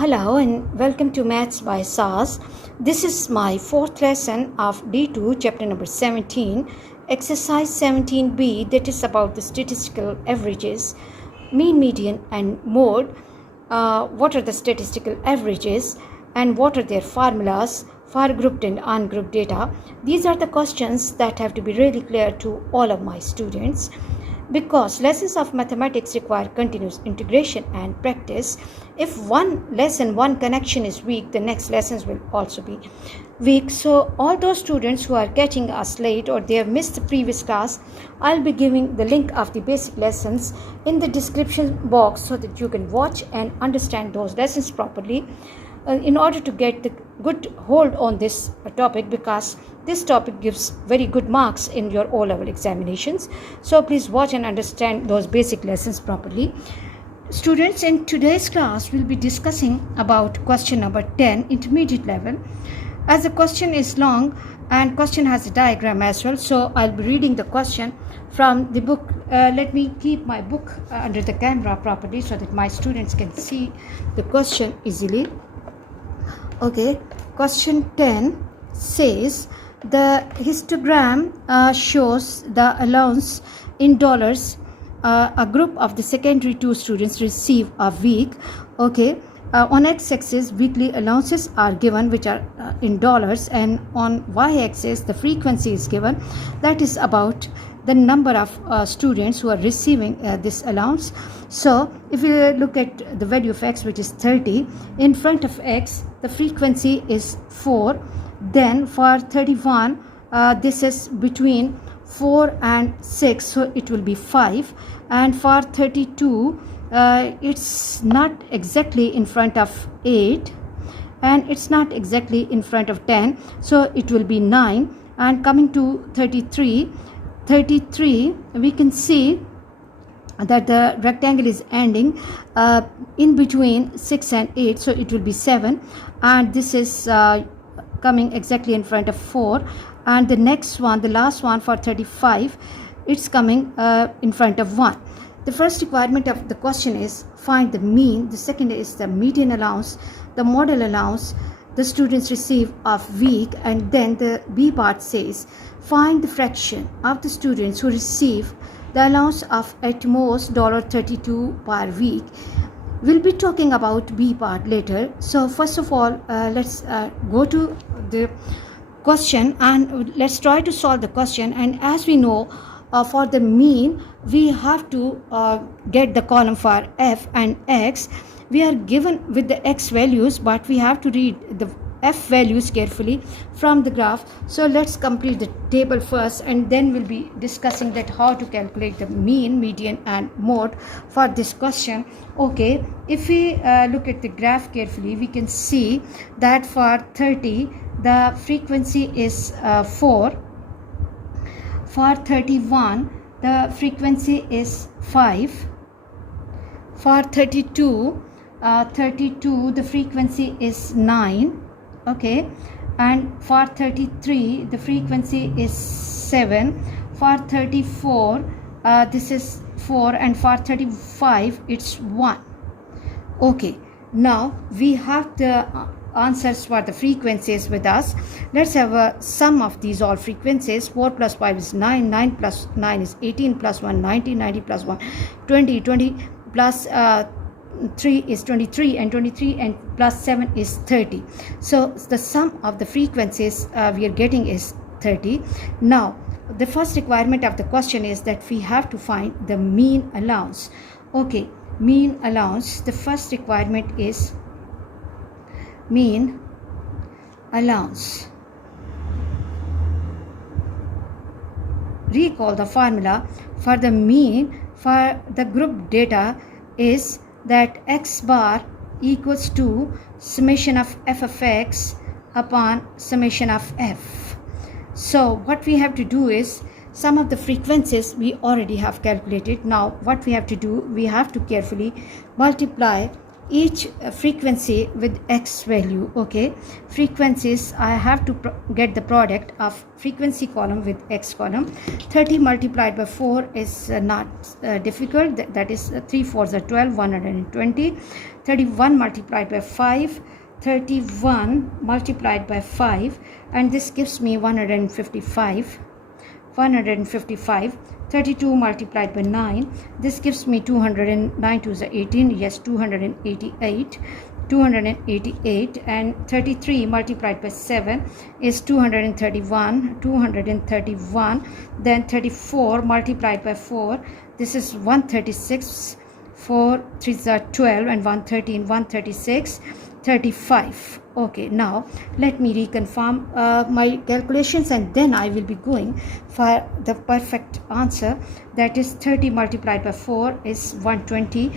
Hello and welcome to Maths by SAS. This is my fourth lesson of D2, chapter number 17, exercise 17b, that is about the statistical averages, mean, median and mode. What are the statistical averages and what are their formulas for grouped and ungrouped data? These are the questions that have to be really clear to all of my students. Because lessons of mathematics require continuous integration and practice. If one connection is weak, the next lessons will also be weak. So all those students who are catching us late or they have missed the previous class, I'll be giving the link of the basic lessons in the description box so that you can watch and understand those lessons properly in order to get the good hold on this topic, because this topic gives very good marks in your O-level examinations. So please watch and understand those basic lessons properly. Students, in today's class we'll be discussing about question number 10, intermediate level. As the question is long and question has a diagram as well, so I'll be reading the question from the book. Let me keep my book under the camera properly so that my students can see the question easily. Okay, question 10 says the histogram shows the allowance in dollars a group of the secondary 2 students receive a week. Okay, on x-axis weekly allowances are given, which are in dollars, and on y-axis the frequency is given, that is about the number of students who are receiving this allowance. So if you look at the value of x, which is 30, in front of x the frequency is 4. Then for 31 this is between 4 and 6, so it will be 5. And for 32 it's not exactly in front of 8 and it's not exactly in front of 10, so it will be 9. And coming to 33 we can see that the rectangle is ending in between 6 and 8, so it will be 7. And this is coming exactly in front of 4. And the next one, the last one for 35, it's coming in front of 1. The first requirement of the question is find the mean. The second is the median allowance, the model allowance the students receive of week. And then the B part says find the fraction of the students who receive the allowance of at most $32 per week. We'll be talking about B part later. So first of all, let's go to the question and let's try to solve the question. And as we know, for the mean we have to get the column for f and x. We are given with the x values, but we have to read the f values carefully from the graph. So let's complete the table first and then we'll be discussing that how to calculate the mean, median and mode for this question. Okay, if we look at the graph carefully, we can see that for 30 the frequency is 4. For 31 the frequency is 5. For 32 the frequency is 9. Okay, and for 33 the frequency is 7. For 34 this is 4, and for 35 it's 1. Okay, now we have the answers for the frequencies with us. Let's have a sum of these all frequencies. 4 plus 5 is 9, 9 plus 9 is 18, plus 1 19, 90 plus 1 20, 20 plus 3 is 23, and 23 and plus 7 is 30. So the sum of the frequencies we are getting is 30. Now the first requirement of the question is that we have to find the mean allowance. Okay, mean allowance, the first requirement is mean allowance. Recall the formula for the mean for the group data is that x bar equals to summation of f of x upon summation of f. So what we have to do is, some of the frequencies we already have calculated. Now what we have to do, we have to carefully multiply each frequency with x value. Okay, frequencies, I have to get the product of frequency column with x column. 30 multiplied by 4 is not difficult. That is 3 4s are 12, 120. 31 multiplied by 5, 31 multiplied by 5, and this gives me 155. 32 multiplied by 9, this gives me 209 to the 18, yes, 288, and 33 multiplied by 7 is 231, then 34 multiplied by 4, this is 136, 4 3s are 12, and 113, 136, 35. Okay, now let me reconfirm my calculations, and then I will be going for the perfect answer. That is 30 multiplied by 4 is 120.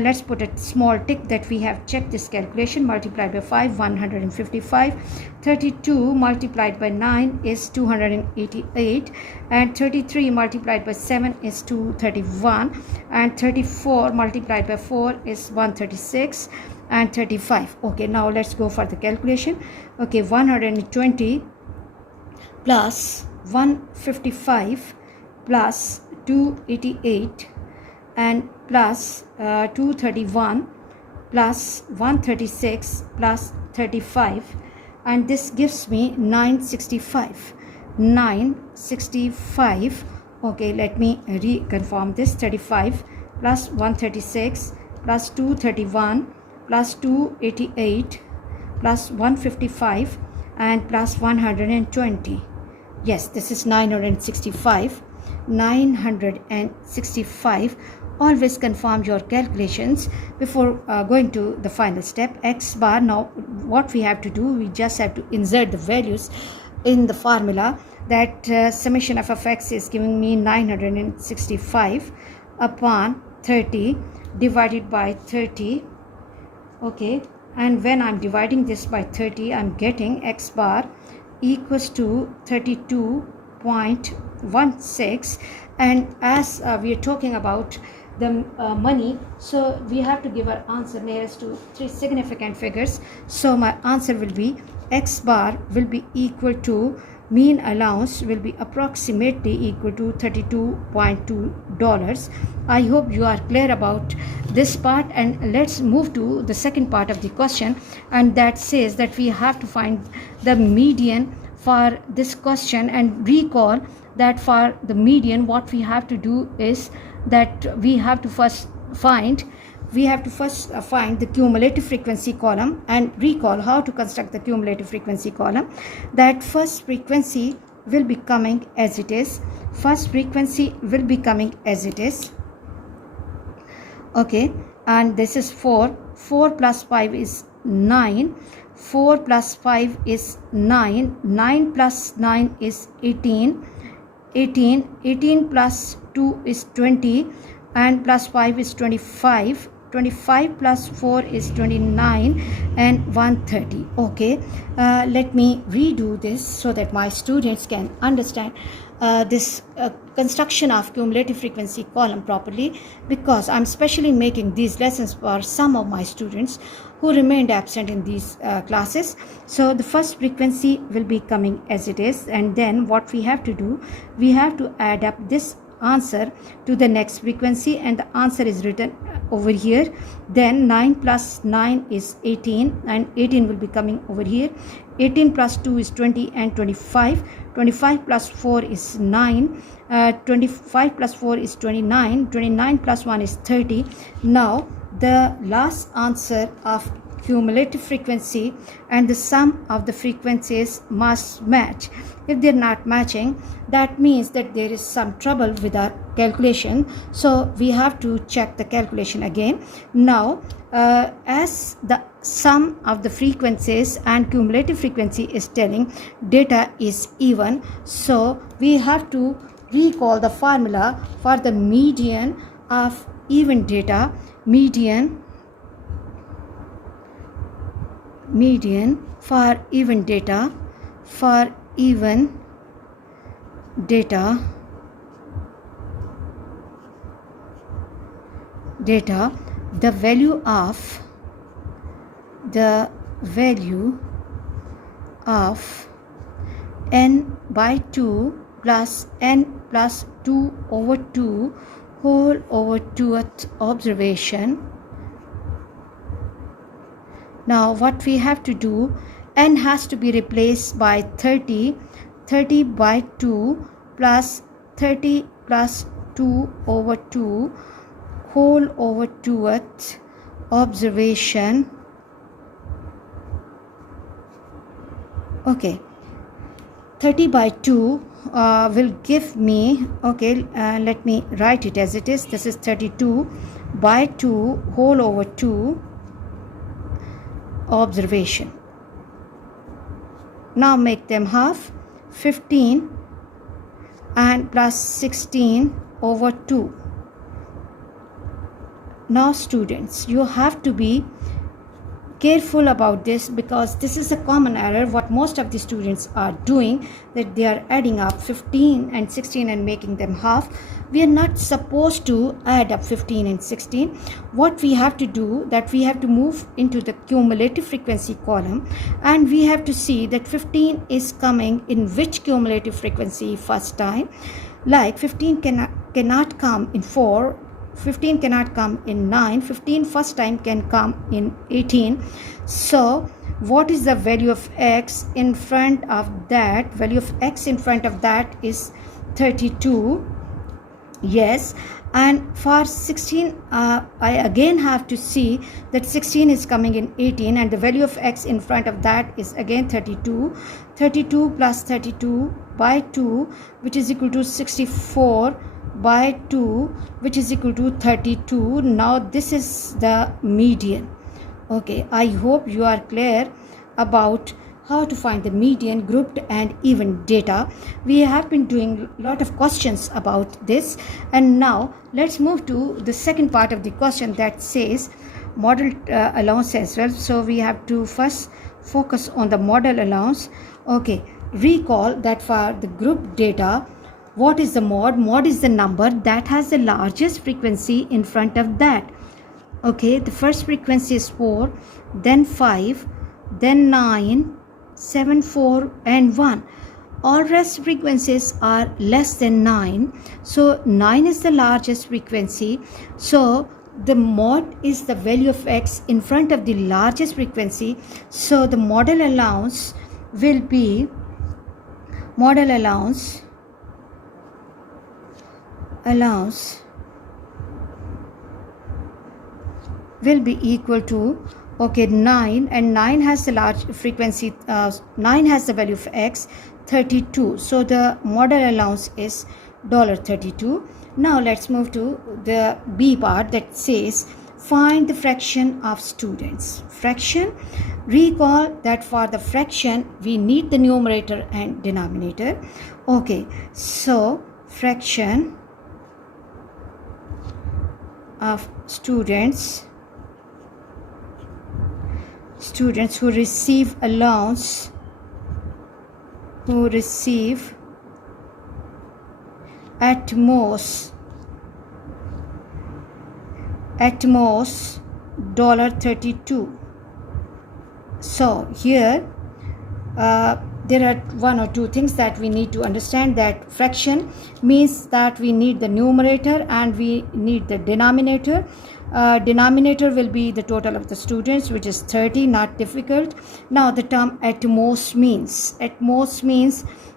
Let's put a small tick that we have checked this calculation. Multiplied by 5, 155. 32 multiplied by 9 is 288, and 33 multiplied by 7 is 231, and 34 multiplied by 4 is 136, and 35. Okay, now let's go for the calculation. Okay, 120 plus 155 plus 288 and plus 231 plus 136 plus 35, and this gives me 965. Okay, let me reconfirm this. 35 plus 136 plus 231 plus 288 plus 155 and plus 120. Yes, this is 965. Always confirm your calculations before going to the final step. X bar, now what we have to do, we just have to insert the values in the formula. That summation of x is giving me 965 upon 30 divided by 30. Okay, and when I'm dividing this by 30, I'm getting x bar equals to 32.16. And as we are talking about the money, so we have to give our answer nearest to 3 significant figures. So my answer will be x bar will be equal to, mean allowance will be approximately equal to $32.2. I hope you are clear about this part, and let's move to the second part of the question, and that says that we have to find the median for this question. And recall that for the median, what we have to do is that we have to first find the cumulative frequency column, and recall how to construct the cumulative frequency column. That first frequency will be coming as it is. Okay, and this is 4 plus 5 is 9, 4 plus 5 is 9, 9 plus 9 is 18 plus 2 is 20, and plus 5 is 25 plus 4 is 29, and 130. Okay, let me redo this so that my students can understand this construction of cumulative frequency column properly, because I'm specially making these lessons for some of my students who remained absent in these classes. So the first frequency will be coming as it is, and then what we have to do, we have to add up this answer to the next frequency, and the answer is written over here. Then 9 plus 9 is 18, and 18 will be coming over here. 18 plus 2 is 20, and 25 plus 4 is 9, 25 plus 4 is 29, 29 plus 1 is 30. Now the last answer of cumulative frequency and the sum of the frequencies must match. If they're not matching, that means that there is some trouble with our calculation, so we have to check the calculation again. Now as the sum of the frequencies and cumulative frequency is telling data is even, so we have to recall the formula for the median of even data. Median for even data, the value of the value of n by 2 plus n plus 2 over 2 whole over 2th observation. Now what we have to do, n has to be replaced by 30 by 2 plus 30 plus 2 over 2 whole over 2th observation. Okay, 30 by 2 will give me, okay, let me write it as it is. This is 32 by 2 whole over 2 observation. Now make them half. 15 and plus 16 over 2. Now students, you have to be careful about this, because this is a common error what most of the students are doing, that they are adding up 15 and 16 and making them half. We are not supposed to add up 15 and 16. What we have to do, that we have to move into the cumulative frequency column, and we have to see that 15 is coming in which cumulative frequency first time. Like 15 cannot come in 4, 15 cannot come in 9, 15 first time can come in 18. So what is the value of x in front of that? Value of x in front of that is 32. Yes, and for 16 I again have to see that 16 is coming in 18, and the value of x in front of that is again 32. 32 plus 32 by 2, which is equal to 64 by 2, which is equal to 32. Now this is the median. Okay, I hope you are clear about how to find the median, grouped and even data. We have been doing a lot of questions about this, and now let's move to the second part of the question that says model allowance as well. So we have to first focus on the model allowance. Okay, recall that for the group data, what is the mod? Mod is the number that has the largest frequency in front of that. Okay, the first frequency is 4, then 5, then 9, 7, 4 and 1. All rest frequencies are less than 9. So 9 is the largest frequency. So the mod is the value of x in front of the largest frequency. So the model allowance will be will be equal to, okay, 9, and 9 has the large frequency, 9 has the value of x 32. So the model allowance is $32. Now let's move to the B part that says find the fraction of students. Fraction, recall that for the fraction we need the numerator and denominator. Okay, so fraction of students who receive allowance, who receive at most $32. So here there are one or two things that we need to understand, that fraction means that we need the numerator and we need the denominator. Denominator will be the total of the students, which is 30, not difficult. Now the term at most means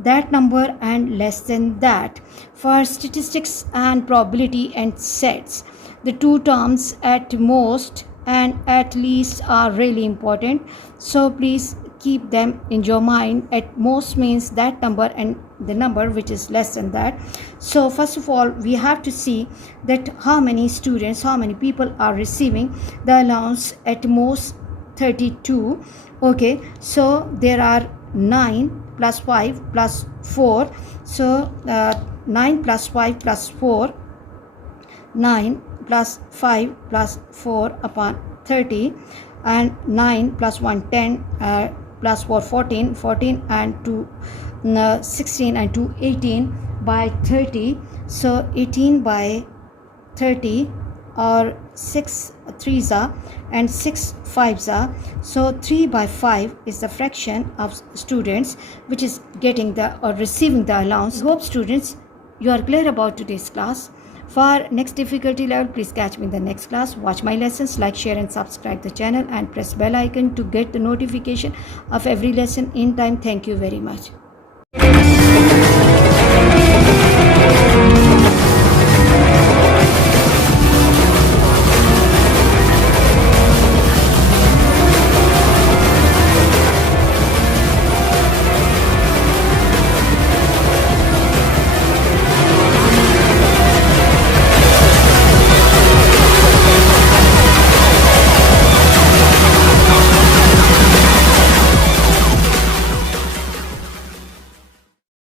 that number and less than that. For statistics and probability and sets, the two terms at most and at least are really important. So please keep them in your mind. At most means that number and the number which is less than that. So first of all, we have to see that how many students, how many people are receiving the allowance at most 32. Okay, so there are 9 plus 5 plus 4. So 9 plus 5 plus 4, 9 plus 5 plus 4 upon 30, and 9 plus 1 10, plus 4 14, 14 and 2 16 and 2 18 by 30. So 18 by 30 or 6 3s are and 6 5s are. So 3 by 5 is the fraction of students which is getting the or receiving the allowance. I hope students you are clear about today's class. For next difficulty level, please catch me in the next class. Watch my lessons, like, share and subscribe the channel and press bell icon to get the notification of every lesson in time. Thank you very much.